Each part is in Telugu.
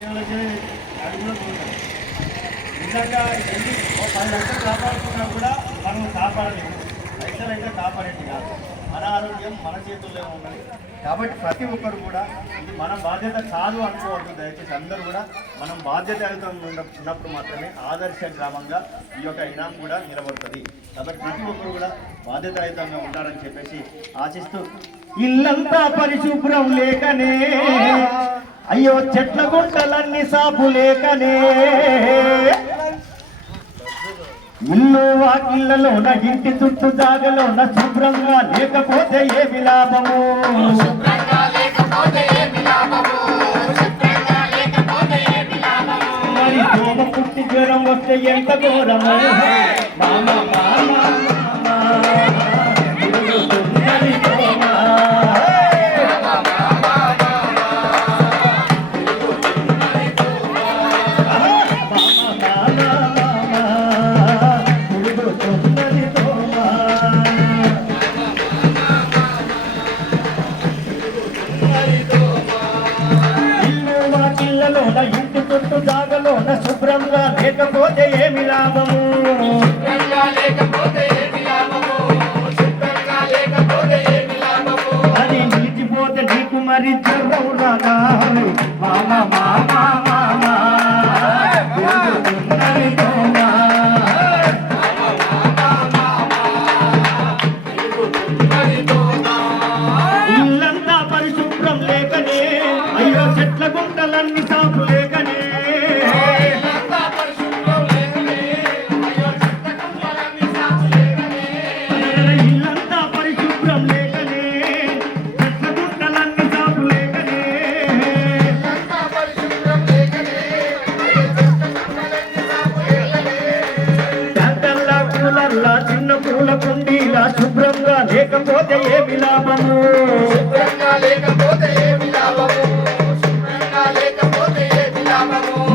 నిజంగా ఎన్ని 10 లక్షలు కాపాడుకున్నా కూడా మనం కాపాడలేము. పైసలు అయితే కాపాడేది కాదు. మన ఆరోగ్యం మన చేతుల్లో ఉన్నది. కాబట్టి ప్రతి ఒక్కరు కూడా ఇది మన బాధ్యత కాదు అనుకోవద్దు. దయచేసి అందరూ కూడా మనం బాధ్యతయుతంగా ఉన్నప్పుడు మాత్రమే ఆదర్శ గ్రామంగా ఈ యొక్క ఇనాం కూడా నిలబడుతుంది. కాబట్టి ప్రతి ఒక్కరు కూడా బాధ్యతాయుతంగా ఉంటారని చెప్పేసి ఆశిస్తూ, ఇల్లంతా పరిశుభ్రం లేకనే, అయ్యో చెట్ల గుంటలన్నీ సాపు లేకనే, ఇల్లు వాకిళ్ళలోన ఇంటి చుట్టూ జాగలోన శుభ్రంగా లేకపోతే ఏమి లాభము? మరి దోమ పుట్టి జ్వరం వస్తే ఎంత ఘోరము? ఇంటి చుట్టూ జాగలోన శుభ్రంగా లేకపోతే ఏమి లాభము? అది నిలిచిపోతే నీకు మరి జ్వరం రాగా? ఇల్లంతా పరిశుభ్రం లేకనే, అయ్యో చెట్ల గుంటలన్నీ సాపు లేకనే, ఇల్లంతా పరిశుభ్రం లేకనే, చెట్ల గుంటలన్నీ సాపు లేకనే, ట్యాంకర్లా కూలర్లా చిన్న పూల కుండీలా శుభ్రంగా లేకపోతే ఏమి లాభము?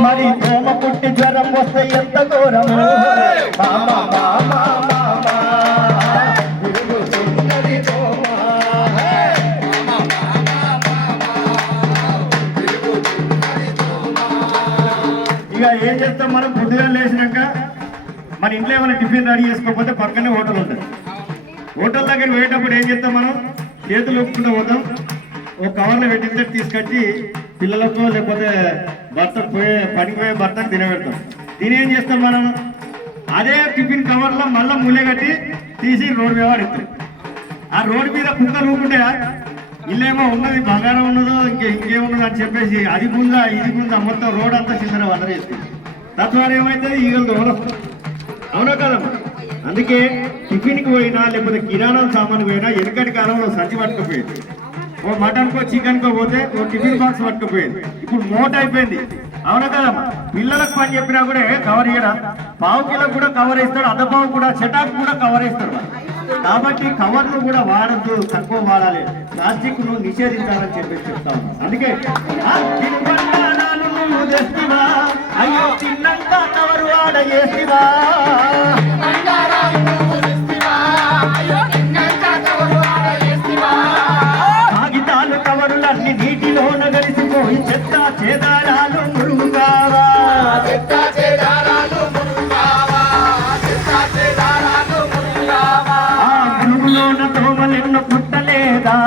మరి దోమ పుట్టి జ్వరం వస్తే ఎంత ఘోరము? ఇక ఏం చేస్తాం మనం? పొద్దుగా లేచినాక మన ఇంట్లో ఏమైనా టిఫిన్ రెడీ చేసుకోకపోతే పక్కనే హోటల్ ఉంటుంది. హోటల్ దగ్గర పోయేటప్పుడు ఏం చేస్తాం? మనం చేతులు ఒప్పుకుంటూ పోతాం, ఒక కవర్లో పెట్టింటే తీసుకొచ్చి పిల్లలకు లేకపోతే భర్త పనికి పోయే భర్తకు తినబెడతాం. తినేం చేస్తాం మనం? అదే టిఫిన్ కవర్లో మళ్ళీ ముల్లె కట్టి తీసి రోడ్డు మీద పడేస్తాం. ఆ రోడ్డు మీద కుక్కలు ఊపుకుంటే ఇల్లేమో ఉన్నది బంగారం ఉన్నదో ఇంకేమున్నదో అని చెప్పేసి అది గుందా ఇది గుందా మొత్తం రోడ్ అంతా చిల్లర వదరేస్తుంది. తద్వారా ఏమవుతుంది? ఈగలు దోమలు. అవునా కదమ్మా? అందుకే టిఫిన్కి పోయినా లేకపోతే కిరాణా సామాను పోయినా వెనకటి కాలంలో సంచి పట్టుకుపోయేది. ఓ మటన్కో చికెన్కో పోతే ఓ టిఫిన్ బాక్స్ పట్టుకుపోయేది. ఇప్పుడు మోట అయిపోయింది. అవునా కదమ్మా? పిల్లలకు పని చెప్పినా కూడా కవర్ ఇయ్యరా? పావు కిలోకి కూడా కవర్ ఇస్తాడు, అద్దపావు కూడా, చెటాకు కూడా కవర్ ఇస్తాడు. కాబట్టి కవర్ను కూడా వాడద్దు, తక్కువ వాడాలి, ప్లాస్టిక్ ను నిషేధించాలని చెప్పేసి చెప్తా ఉన్నాం. అందుకే అయ్యో తిన్నంతా కవరు వాడేసివా, కాగితాలు కవరులన్నీ నీటిలోన కలిసిపోయి చెత్త చేదారాలు మురుగు కావా, ఆ మురుగులోన దోమలెన్నో పుట్టలేదా?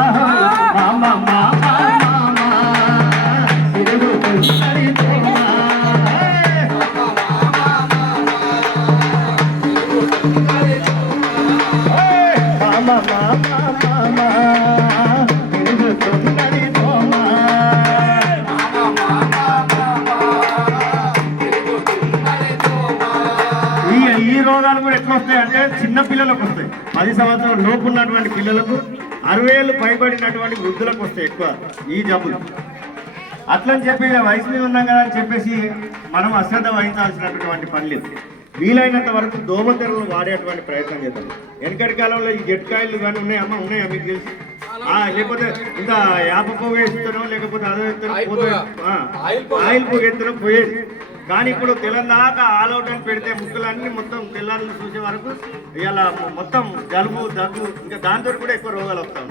ఈ రోగాలు కూడా ఎట్లా వస్తాయి అంటే చిన్న పిల్లలకు వస్తాయి. 10 సంవత్సరాల లోపు ఉన్నటువంటి పిల్లలకు, 60 ఏళ్ళు పైబడినటువంటి వృద్ధులకు వస్తాయి ఎక్కువ ఈ జబ్బులు. అట్లని చెప్పి వయసు మీద ఉన్నాం కదా అని చెప్పేసి మనం అశ్రద్ధ వహించాల్సినటువంటి పని లేదు. వీలైనంత వరకు దోమతెరలను వాడేటువంటి ప్రయత్నం చేద్దాం. వెనకటి కాలంలో ఈ జట్కాయలు కానీ ఉన్నాయమ్మా? ఉన్నాయా మీకు తెలిసి? లేకపోతే ఇంత యాప పొగ వేస్తానో లేకపోతే అదో ఎత్తానో ఆయిల్ పొగ ఎత్తానో పోయేది. కానీ ఇప్పుడు తెలంగాణ ఆల్అవుట్ అని పెడితే ముక్కలన్నీ మొత్తం తెల్లారులు చూసే వరకు ఇలా మొత్తం జలుబు దగ్గు ఇంకా దాంతో కూడా ఎక్కువ రోగాలు వస్తాయి.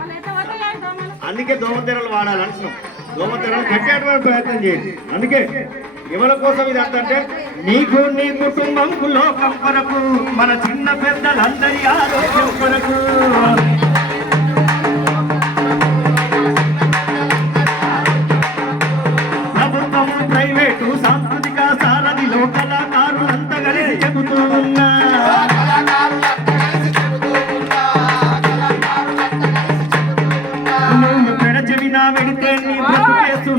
అందుకే దోమతెరలు వాడాలంటున్నాం. దోమతెరలు కట్టేటువంటి ప్రయత్నం చేయండి. అందుకే ఎవరి కోసం ఇది అంటే నీకు నీ కుటుంబం లోకం కొరకు మన చిన్న పెద్దలందరి ఆరోగ్యం కొరకు ప్రభుత్వము ప్రైవేటు సాంస్కృతిక సారథిలో కళాకారులంతా కలిసి చెబుతూ ఉన్నా నువ్వు పెడచెవినా వెడితే నీ బ్రతుకేసు